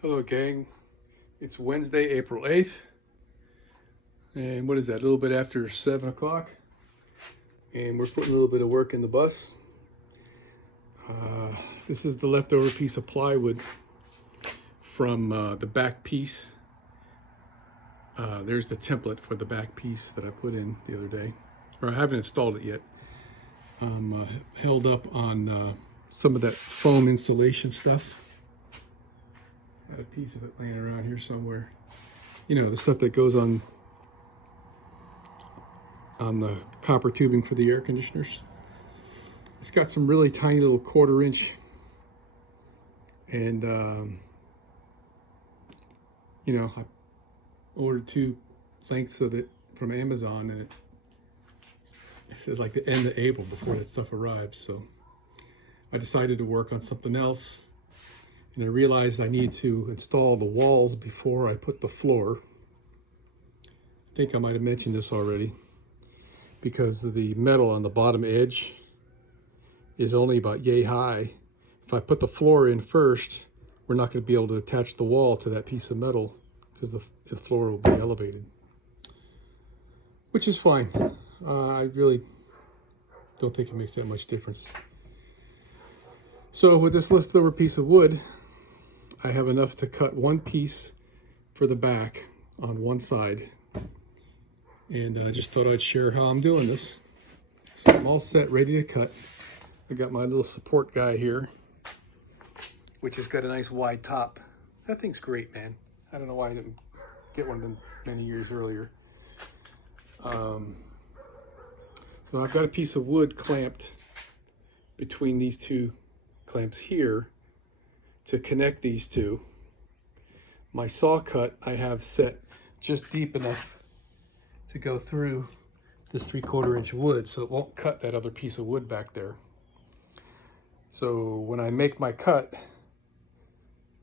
Hello gang, it's Wednesday, April 8th, and what is that, a little bit after 7 o'clock, and we're putting a little bit of work in the bus. This is the leftover piece of plywood from the back piece. There's the template for the back piece that I put in the other day, or I haven't installed it yet. I'm held up on some of that foam insulation stuff. Got a piece of it laying around here somewhere. You know, the stuff that goes on the copper tubing for the air conditioners. It's got some really tiny little 1/4 inch, and you know, I ordered 2 lengths of it from Amazon, and it says like the end of April before that stuff arrives. So I decided to work on something else. And I realized I need to install the walls before I put the floor. I think I might have mentioned this already, because the metal on the bottom edge is only about yay high. If I put the floor in first, we're not going to be able to attach the wall to that piece of metal because the floor will be elevated, which is fine. I really don't think it makes that much difference. So with this leftover piece of wood, I have enough to cut 1 piece for the back on one side. And I just thought I'd share how I'm doing this. So I'm all set, ready to cut. I got my little support guy here, which has got a nice wide top. That thing's great, man. I don't know why I didn't get one of them many years earlier. So I've got a piece of wood clamped between these 2 clamps here to connect these 2. My saw cut I have set just deep enough to go through this 3/4 inch wood, so it won't cut that other piece of wood back there. So when I make my cut,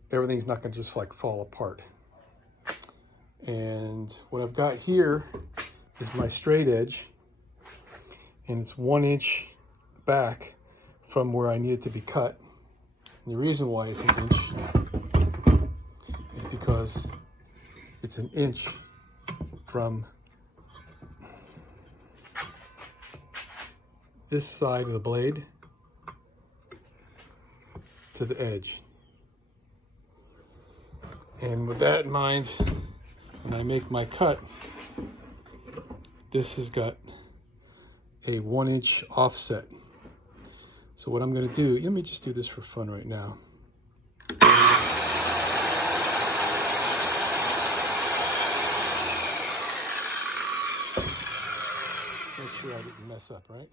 everything's not going to just like fall apart. And what I've got here is my straight edge, and it's 1 inch back from where I need it to be cut. And the reason why it's 1 inch is because it's 1 inch from this side of the blade to the edge. And with that in mind, when I make my cut, this has got a 1 inch offset. So what I'm going to do, let me just do this for fun right now. Make sure I didn't mess up, right?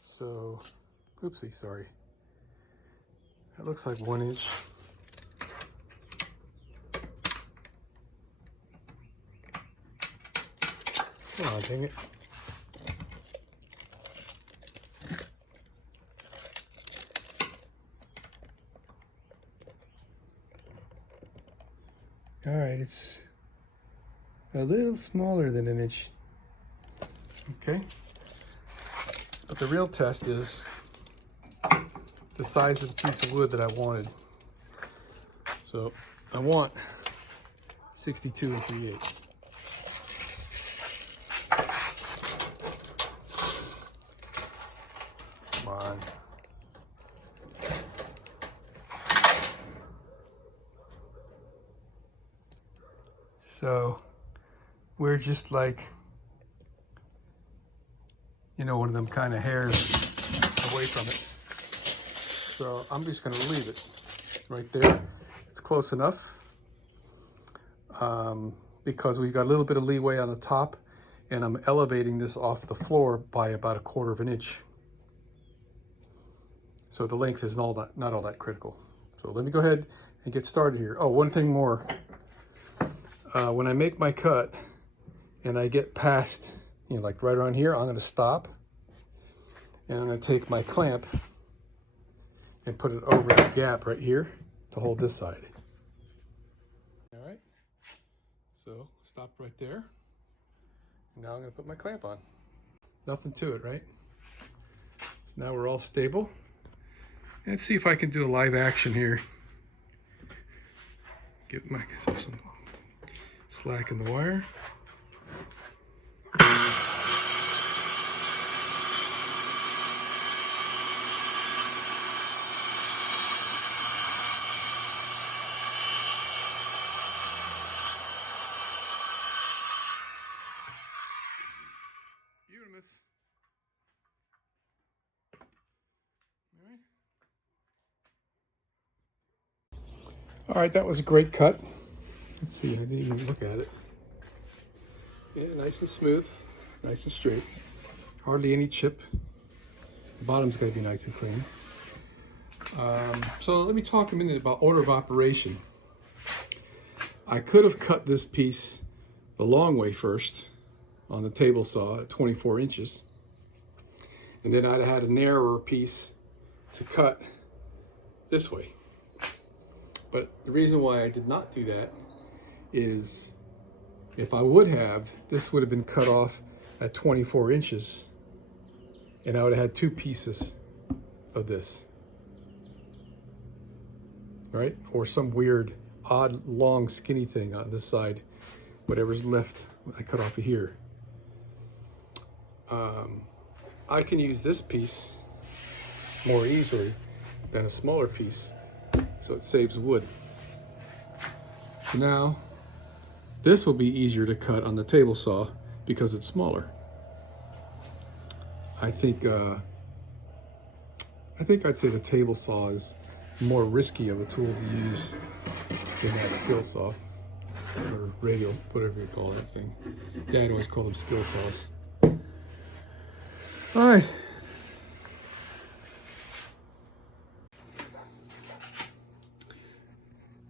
So, oopsie, sorry. That looks like 1 inch. Come on, dang it. All right, it's a little smaller than 1 inch. Okay. But the real test is the size of the piece of wood that I wanted. So I want 62 3/8. Come on. So we're just like, you know, one of them kind of hairs away from it. So I'm just going to leave it right there. It's close enough because we've got a little bit of leeway on the top, and I'm elevating this off the floor by about 1/4 inch. So the length is not all that critical. So let me go ahead and get started here. Oh, one thing more. When I make my cut and I get past, you know, like right around here, I'm going to stop, and I'm going to take my clamp and put it over the gap right here to hold this side. All right, so stop right there. Now I'm going to put my clamp on. Nothing to it, right? So now we're all stable. Let's see if I can do a live action here. Get myself some slack in the wire. Beautimous. All right, that was a great cut. Let's see, I didn't even look at it. Yeah, nice and smooth, nice and straight. Hardly any chip. The bottom's got to be nice and clean. So let me talk a minute about order of operation. I could have cut this piece the long way first on the table saw at 24 inches. And then I'd have had a narrower piece to cut this way. But the reason why I did not do that is if I would have, this would have been cut off at 24 inches and I would have had two pieces of this, right? Or some weird, odd, long, skinny thing on this side, whatever's left, I cut off of here. I can use this piece more easily than a smaller piece, so it saves wood. So now, this will be easier to cut on the table saw because it's smaller. I think I'd say the table saw is more risky of a tool to use than that skill saw or radial, whatever you call that thing. Dad always called them skill saws. All right.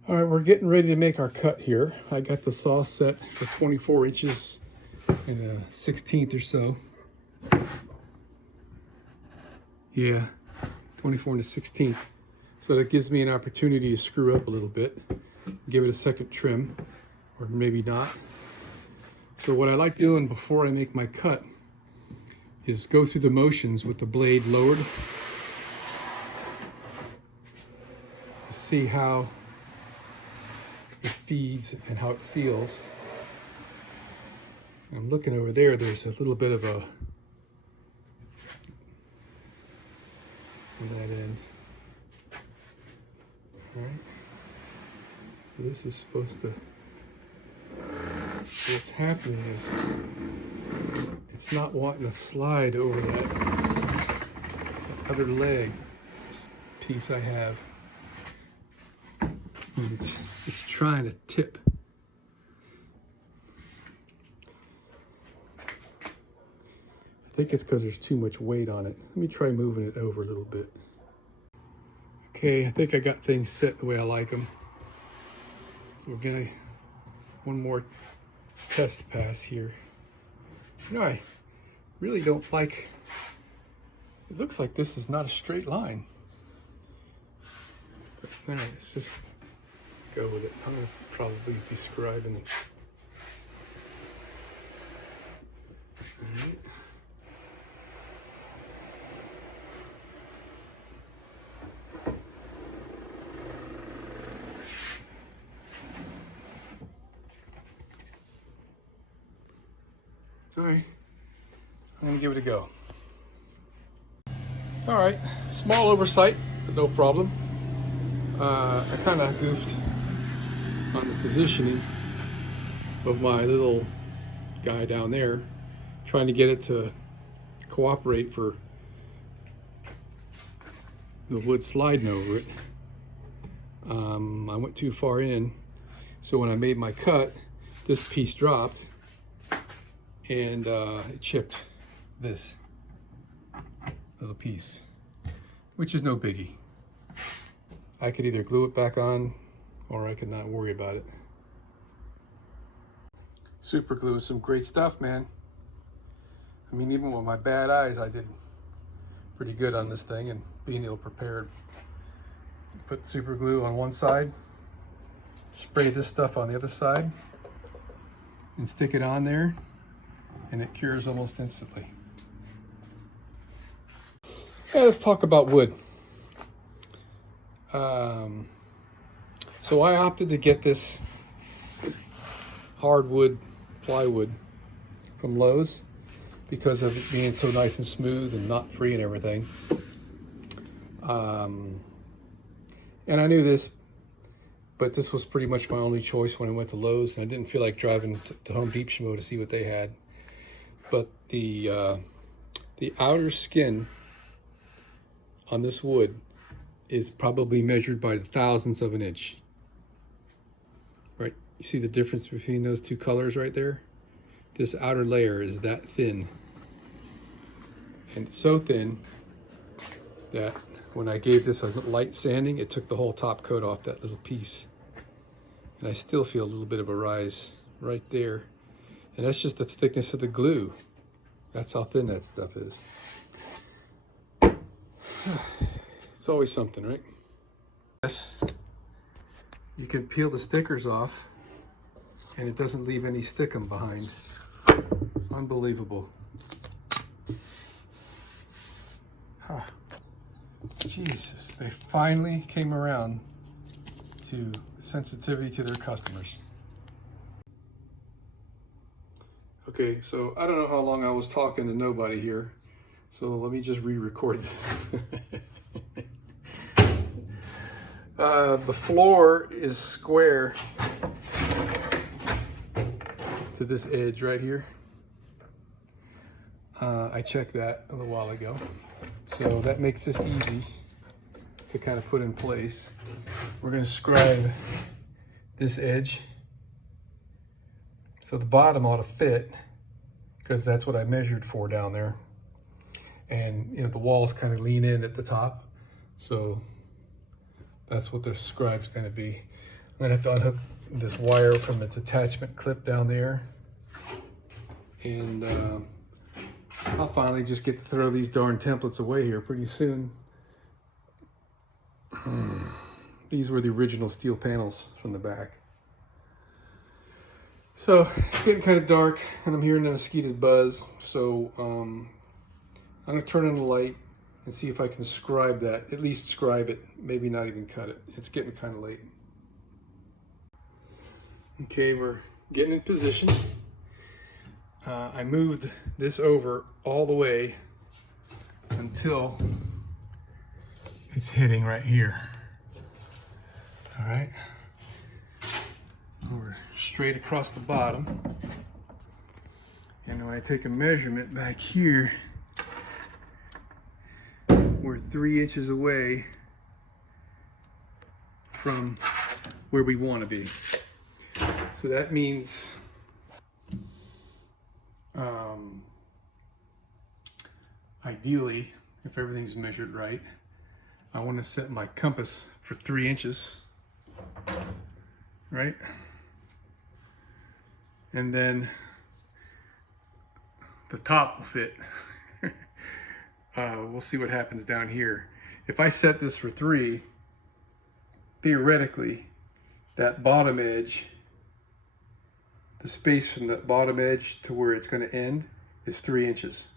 All right, we're getting ready to make our cut here. I got the saw set for 24 inches and a 1/16 or so. Yeah, 24 and a 1/16. So that gives me an opportunity to screw up a little bit, give it a second trim, or maybe not. So what I like doing before I make my cut is go through the motions with the blade lowered to see how it feeds and how it feels. I'm looking over there, there's a little bit of a, on that end. All right, so this is supposed to, what's happening is it's not wanting to slide over that other leg piece I have. And it's trying to tip. I think it's because there's too much weight on it. Let me try moving it over a little bit. Okay, I think I got things set the way I like them. So we're gonna, one more test pass here. You know, I really don't like, it looks like this is not a straight line. But all right, let's just go with it. I'm gonna probably be scribing it. All right. All right, I'm gonna give it a go. All right, small oversight, but no problem. I kind of goofed on the positioning of my little guy down there, trying to get it to cooperate for the wood sliding over it. I went too far in, so when I made my cut, this piece dropped and it chipped this little piece, which is no biggie. I could either glue it back on or I could not worry about it. Super glue is some great stuff, man. I mean, even with my bad eyes, I did pretty good on this thing, and being ill prepared. Put super glue on one side, spray this stuff on the other side, and stick it on there, and it cures almost instantly. Yeah, let's talk about wood. So I opted to get this hardwood plywood from Lowe's because of it being so nice and smooth and knot free and everything. And I knew this, but this was pretty much my only choice when I went to Lowe's, and I didn't feel like driving to Home Depot to see what they had. But the outer skin on this wood is probably measured by the thousandths of an inch. Right? You see the difference between those two colors right there? This outer layer is that thin. And it's so thin that when I gave this a light sanding, it took the whole top coat off that little piece. And I still feel a little bit of a rise right there. And that's just the thickness of the glue. That's how thin that stuff is. It's always something, right? Yes. You can peel the stickers off and it doesn't leave any stickum behind. Unbelievable. Huh. Jesus, they finally came around to sensitivity to their customers. Okay, so I don't know how long I was talking to nobody here, so let me just re-record this. The floor is square to this edge right here. I checked that a little while ago. So that makes this easy to kind of put in place. We're going to scribe this edge. So the bottom ought to fit, because that's what I measured for down there. And you know, the walls kind of lean in at the top. So that's what the scribe's going to be. I'm going to have to unhook this wire from its attachment clip down there. And I'll finally just get to throw these darn templates away here pretty soon. These were the original steel panels from the back. So it's getting kind of dark and I'm hearing the mosquitoes buzz. So I'm going to turn on the light and see if I can scribe that, at least scribe it, maybe not even cut it. It's getting kind of late. Okay, we're getting in position. I moved this over all the way until it's hitting right here. All right. We're straight across the bottom. And when I take a measurement back here, we're 3 inches away from where we want to be. So that means ideally, if everything's measured right, I want to set my compass for 3 inches, right? And then the top will fit. We'll see what happens down here. If I set this for 3, theoretically, that bottom edge, the space from the bottom edge to where it's going to end is 3 inches.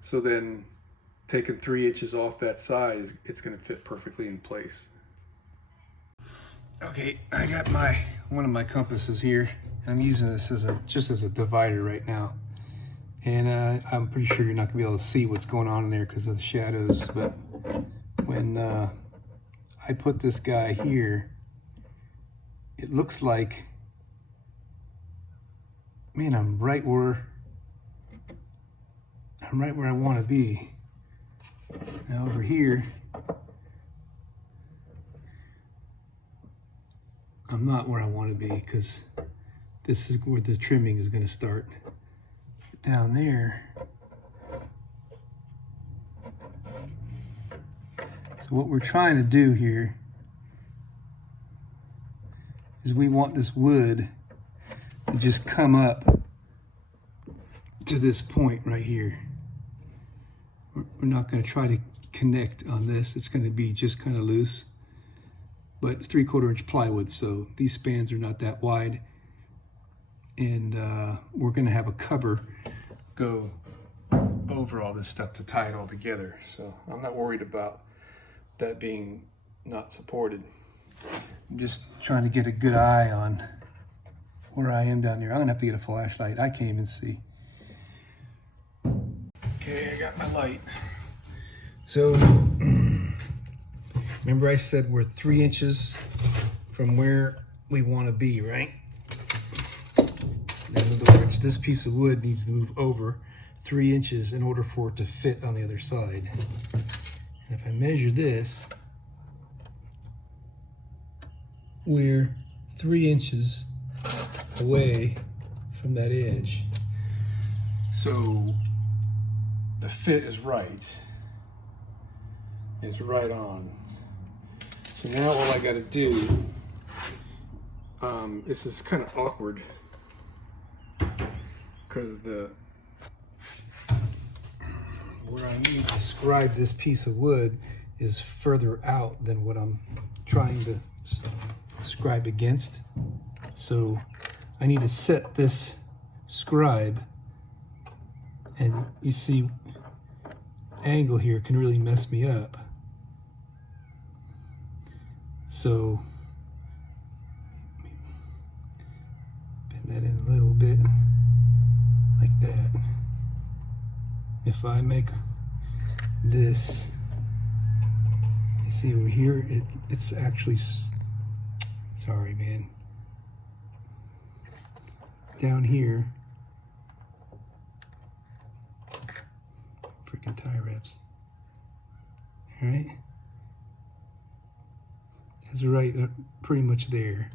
So then taking 3 inches off that size, it's going to fit perfectly in place. Okay, I got one of my compasses here. I'm using this just as a divider right now. And I'm pretty sure you're not going to be able to see what's going on in there because of the shadows. But when I put this guy here, it looks like, man, I'm right where I want to be. Now over here, I'm not where I want to be because this is where the trimming is going to start. Down there, so what we're trying to do here is we want this wood to just come up to this point right here. We're not going to try to connect on this. It's going to be just kind of loose, but it's 3/4 inch plywood, so these spans are not that wide. And we're going to have a cover go over all this stuff to tie it all together. So I'm not worried about that being not supported. I'm just trying to get a good eye on where I am down there. I'm gonna have to get a flashlight. I can't even see. Okay, I got my light. So, remember I said we're 3 inches from where we want to be, right? In other words, this piece of wood needs to move over 3 inches in order for it to fit on the other side. And if I measure this, we're 3 inches away from that edge. So the fit is right. It's right on. So now all I got to do, this is kind of awkward because where I need to scribe this piece of wood is further out than what I'm trying to scribe against. So I need to set this scribe, and you see angle here can really mess me up. So bend that in a little bit like that. If I make this, you see over here, it's actually, sorry man, down here, freaking tie wraps, all right? It's right pretty much there.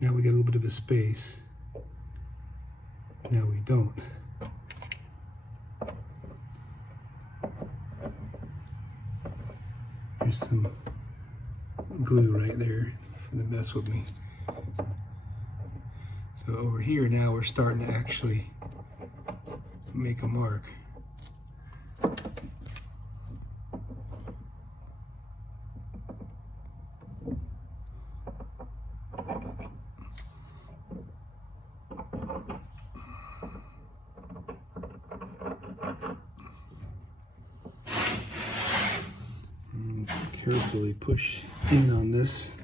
Now we got a little bit of a space. Now we don't. There's some glue right there. It's gonna mess with me. So over here now we're starting to actually make a mark. Carefully push in on this.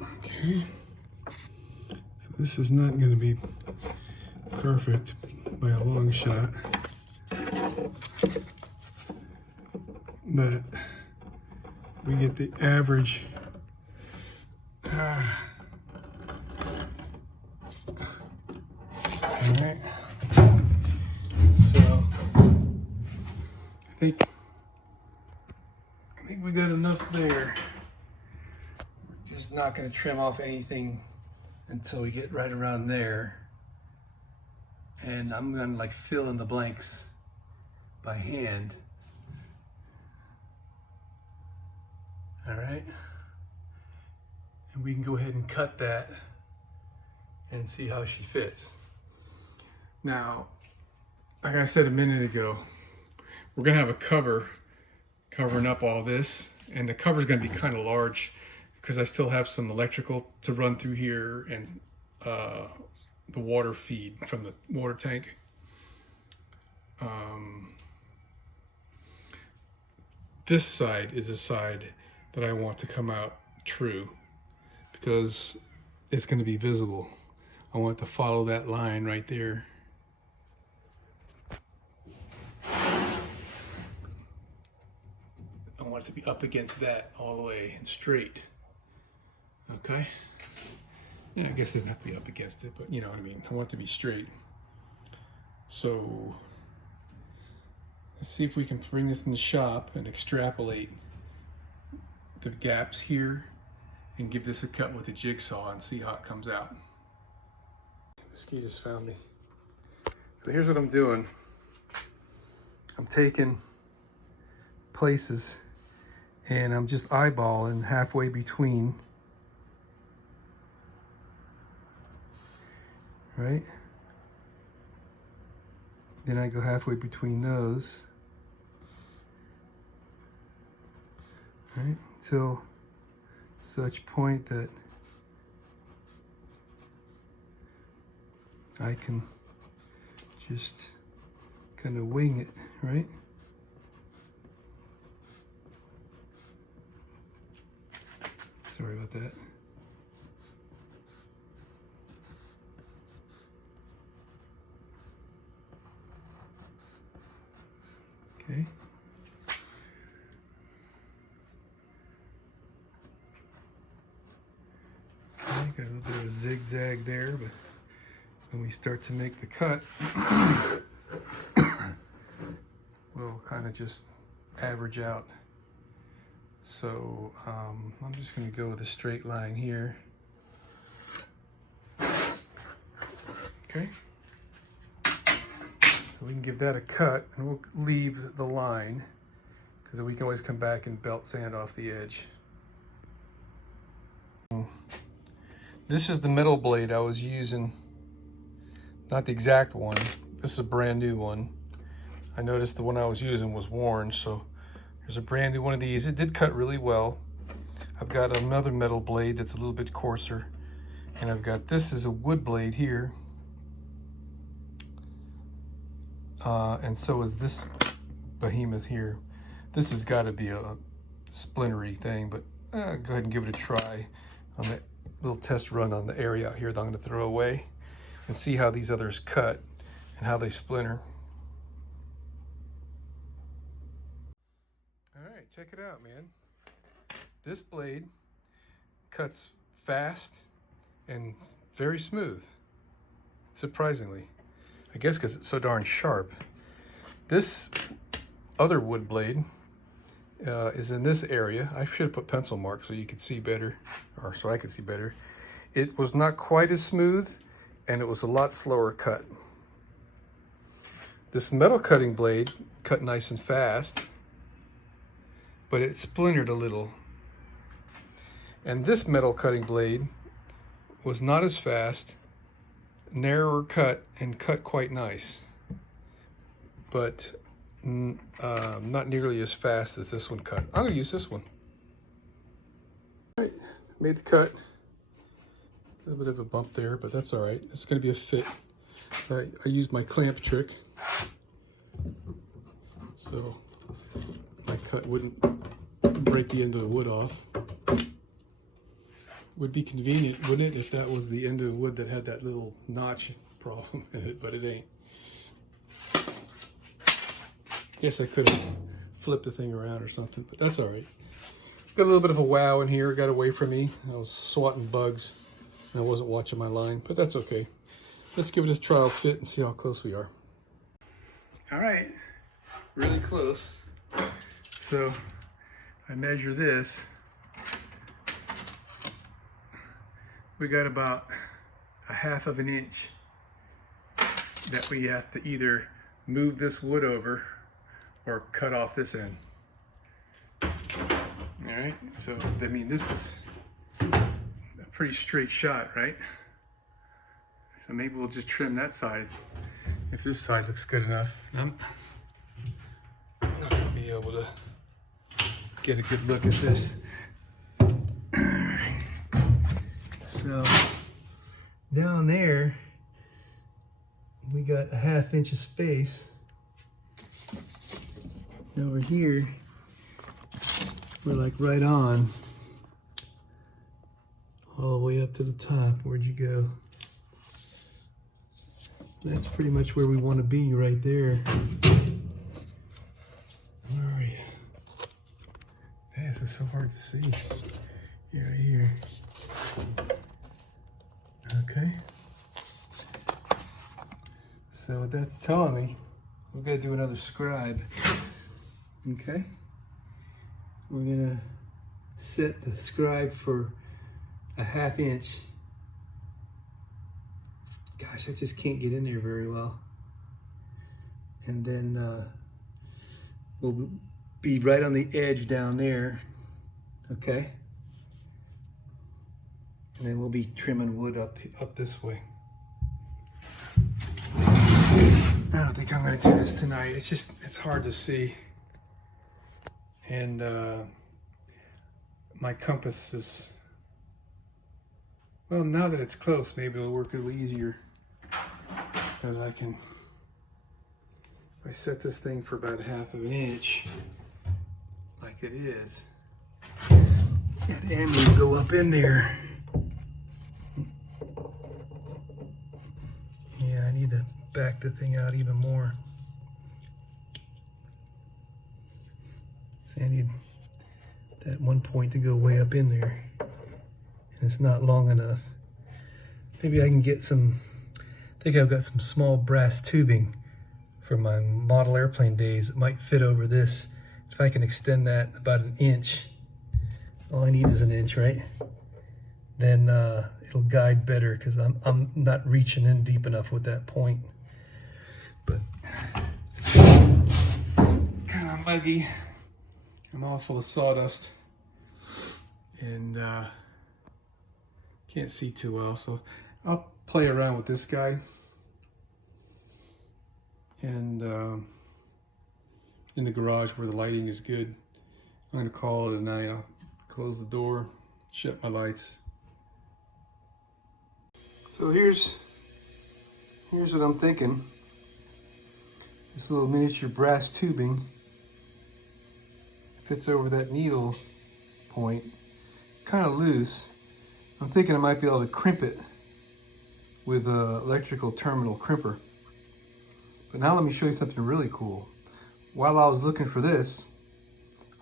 Okay, so this is not going to be perfect by a long shot, but we get the average. All right, so I think we got enough there. We're just not going to trim off anything until we get right around there, and I'm going to like fill in the blanks by hand. All right, and we can go ahead and cut that and see how she fits. Now, like I said a minute ago, we're gonna have a cover covering up all this, and the cover is gonna be kind of large because I still have some electrical to run through here and the water feed from the water tank. This side is the side that I want to come out true because it's going to be visible. I want to follow that line right there. I want it to be up against that all the way and straight. Okay? Yeah, I guess it doesn't have to be up against it, but you know what I mean. I want it to be straight. So let's see if we can bring this in the shop and extrapolate the gaps here and give this a cut with a jigsaw and see how it comes out. Mosquitoes found me. So here's what I'm doing. I'm taking places and I'm just eyeballing halfway between, right? Then I go halfway between those. right? Till such point that I can just kind of wing it, right? Sorry about that. Okay. Okay, got a little bit of a zigzag there, but when we start to make the cut, we'll kind of just average out. So I'm just going to go with a straight line here. Okay. So we can give that a cut, and we'll leave the line because we can always come back and belt sand off the edge. This is the metal blade I was using. Not the exact one. This is a brand new one. I noticed the one I was using was worn, so there's a brand new one of these. It did cut really well. I've got another metal blade that's a little bit coarser, and I've got this is a wood blade here, and so is this behemoth here. This has got to be a splintery thing, but go ahead and give it a try on that little test run on the area out here that I'm going to throw away, and see how these others cut and how they splinter. All right, check it out, man. This blade cuts fast and very smooth, surprisingly. I guess because it's so darn sharp. This other wood blade is in this area. I should have put pencil marks so you could see better, or so I could see better. It was not quite as smooth, and it was a lot slower cut. This metal cutting blade cut nice and fast, but it splintered a little. And this metal cutting blade was not as fast, narrower cut, and cut quite nice, but not nearly as fast as this one cut. I'm gonna use this one. All right, made the cut. A little bit of a bump there, but that's all right. It's gonna be a fit. I used my clamp trick, so my cut wouldn't break the end of the wood off. Would be convenient, wouldn't it, if that was the end of the wood that had that little notch problem in it, but it ain't. Guess I could have flipped the thing around or something, but that's all right. Got a little bit of a wow in here. It got away from me. I was swatting bugs and I wasn't watching my line, but that's okay. Let's give it a trial fit and see how close we are. All right, really close. So I measure this. We got about 1/2 of an inch that we have to either move this wood over or cut off this end. All right, so I mean, this is a pretty straight shot, right? So maybe we'll just trim that side if this side looks good enough. I'm not gonna be able to get a good look at this. So down there, we got 1/2 inch of space. And over here, we're like right on, all the way up to the top. Where'd you go? That's pretty much where we want to be right there. Where are you? Man, this is so hard to see. You're right here. Okay. So what that's telling me, we've got to do another scribe. Okay. We're gonna set the scribe for 1/2 inch. Gosh, I just can't get in there very well. And then we'll be right on the edge down there. Okay. And then we'll be trimming wood up this way. I don't think I'm gonna do this tonight. It's hard to see. And my compass is, well, now that it's close, maybe it'll work a little easier, because I can, if I set this thing for about 1/2 of an inch, like it is, that end will go up in there. Yeah, I need to back the thing out even more. So I need that one point to go way up in there. And it's not long enough. Maybe I can get some, I think I've got some small brass tubing from my model airplane days that might fit over this. If I can extend that about 1 inch, all I need is 1 inch, right? Then it'll guide better, because I'm not reaching in deep enough with that point. But kind of muggy. I'm all full of sawdust, and can't see too well, so I'll play around with this guy, and in the garage where the lighting is good. I'm going to call it a night. I'll close the door, shut my lights. So here's what I'm thinking. This little miniature brass tubing fits over that needle point, kind of loose. I'm thinking I might be able to crimp it with an electrical terminal crimper. But now let me show you something really cool. While I was looking for this,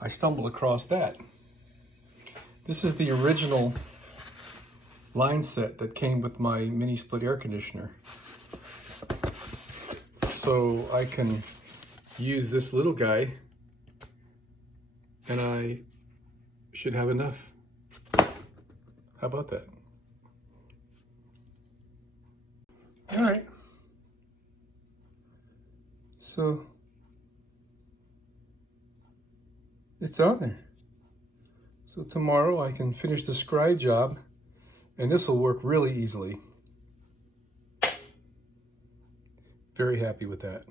I stumbled across that. This is the original line set that came with my mini split air conditioner. So I can use this little guy, and I should have enough. How about that? All right. So it's on there. So tomorrow I can finish the scribe job, and this will work really easily. Very happy with that.